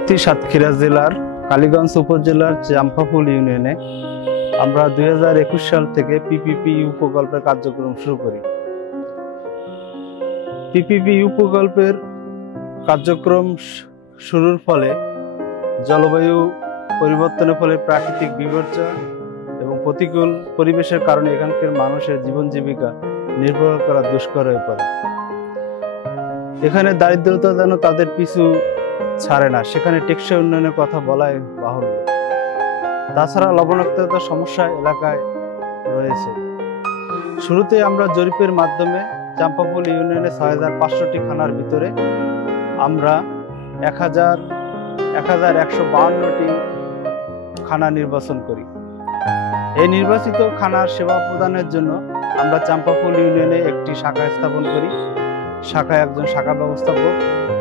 পার্শ্ববর্তী সাতক্ষীরা জেলার কালীগঞ্জ উপজেলার চাম্পাফুল ইউনিয়নে আমরা 2021 সাল থেকে পিপিপিইউ প্রকল্পের কার্যক্রম শুরু করি। পিপিপিইউ প্রকল্পের কার্যক্রম শুরুর ফলে জলবায়ু পরিবর্তনের ফলে প্রাকৃতিক বিপর্যয় এবং প্রতিকূল পরিবেশের কারণে এখানকার মানুষের জীবন জীবিকা নির্ভর করা দুষ্কর হয়ে পড়ে। এখানে দারিদ্রতা যেন তাদের পিছু ছাড়ে না, সেখানে টেকসই উন্নয়নের কথা বলাই বাহুল্য। তাছাড়া লবণাক্ততার সমস্যা এলাকায় রয়েছে। শুরুতে আমরা জরিপের মাধ্যমে চাম্পাফুল ইউনিয়নে 6500টি খানার ভিতরে আমরা 1152টি খানা নির্বাচন করি। এই নির্বাচিত খানার সেবা প্রদানের জন্য আমরা চাম্পাফুল ইউনিয়নে একটি শাখা স্থাপন করি। শাখায় একজন শাখা ব্যবস্থাপক,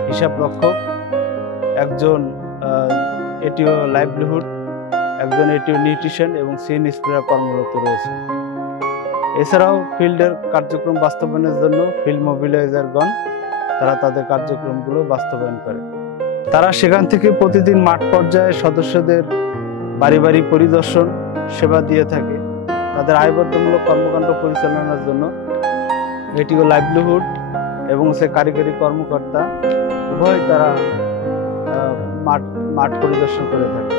হিসাব রক্ষক, একজন এটিও লাইভলিহুড, একজন এটিও নিউট্রিশন এবং সিন স্প্রেয়ার কর্মরত রয়েছে। এছাড়াও ফিল্ডের কার্যক্রম বাস্তবায়নের জন্য ফিল্ড মোবিলাইজারগণ তারা তাদের কার্যক্রমগুলো বাস্তবায়ন করে। তারা সেখান থেকে প্রতিদিন মাঠ পর্যায়ে সদস্যদের বাড়ি বাড়ি পরিদর্শন সেবা দিয়ে থাকে। তাদের আয়বর্ধনমূলক কর্মকাণ্ড পরিচালনার জন্য এটিও লাইভলিহুড এবং সে কারিগরি কর্মকর্তা উভয় তারা মাঠ পরিদর্শন করে থাকে।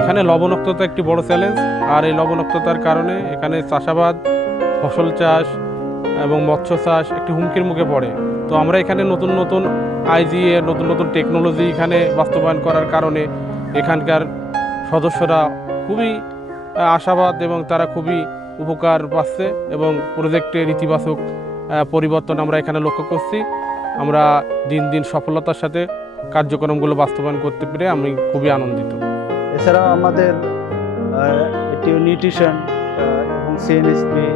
এখানে লবণাক্ততা একটি বড় চ্যালেঞ্জ, আর এই লবণাক্ততার কারণে এখানে চাষাবাদ, ফসল চাষ এবং মৎস্য চাষ একটি হুমকির মুখে পড়ে। তো আমরা এখানে নতুন নতুন আইজিএ, নতুন নতুন টেকনোলজি এখানে বাস্তবায়ন করার কারণে এখানকার সদস্যরা খুবই আশাবাদ এবং তারা খুবই উপকার পাচ্ছে এবং প্রজেক্টের ইতিবাচক পরিবর্তন আমরা এখানে লক্ষ্য করছি। আমরা দিন দিন সফলতার সাথে কার্যক্রমগুলো বাস্তবায়ন করতে পেরে আমি খুবই আনন্দিত। এছাড়াও আমাদের এটিও নিউট্রিশন এবং সিএনএসপি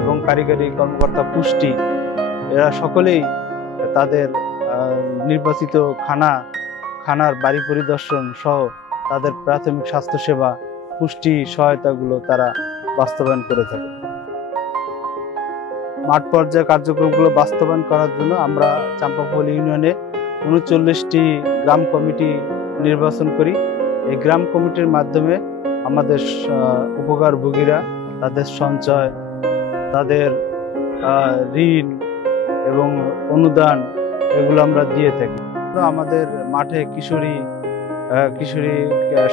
এবং কারিগরি কর্মকর্তা পুষ্টি, এরা সকলেই তাদের নির্বাচিত খানার বাড়ি পরিদর্শন সহ তাদের প্রাথমিক স্বাস্থ্যসেবা, পুষ্টি সহায়তাগুলো তারা বাস্তবায়ন করে থাকে। মাঠ পর্যায়ে কার্যক্রমগুলো বাস্তবায়ন করার জন্য আমরা চাম্পাফুল ইউনিয়নে 39টি গ্রাম কমিটি নির্বাচন করি। এই গ্রাম কমিটির মাধ্যমে আমাদের উপকারভোগীরা তাদের সঞ্চয়, তাদের ঋণ এবং অনুদান এগুলো আমরা দিয়ে থাকি। আমাদের মাঠে কিশোরী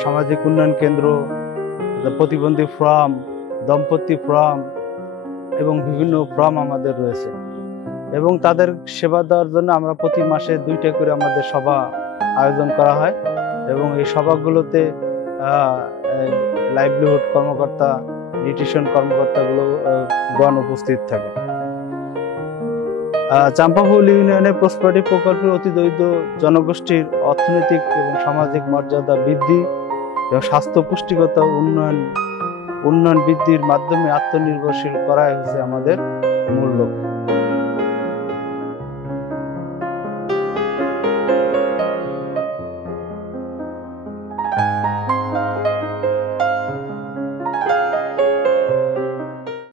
সামাজিক উন্নয়ন কেন্দ্র, প্রতিবন্ধী ফ্রাম, দম্পতি ফ্রাম এবং বিভিন্ন ফ্রাম আমাদের রয়েছে এবং তাদের সেবা দেওয়ার জন্য আমরা প্রতি মাসে 2টা করে আমাদের সভা আয়োজন করা হয় এবং এই সভাগুলোতে লাইভলিহুড কর্মকর্তা, নিউট্রিশন কর্মকর্তাগুলো গণ উপস্থিত থাকে। চাম্পাফুল ইউনিয়নে প্রসপারিটি প্রকল্পের অতি দরিদ্র জনগোষ্ঠীর অর্থনৈতিক এবং সামাজিক মর্যাদা বৃদ্ধি এবং স্বাস্থ্য পুষ্টিগত উন্নয়ন বৃদ্ধির মাধ্যমে আত্মনির্ভরশীল করাই হচ্ছে আমাদের মূল লক্ষ্য।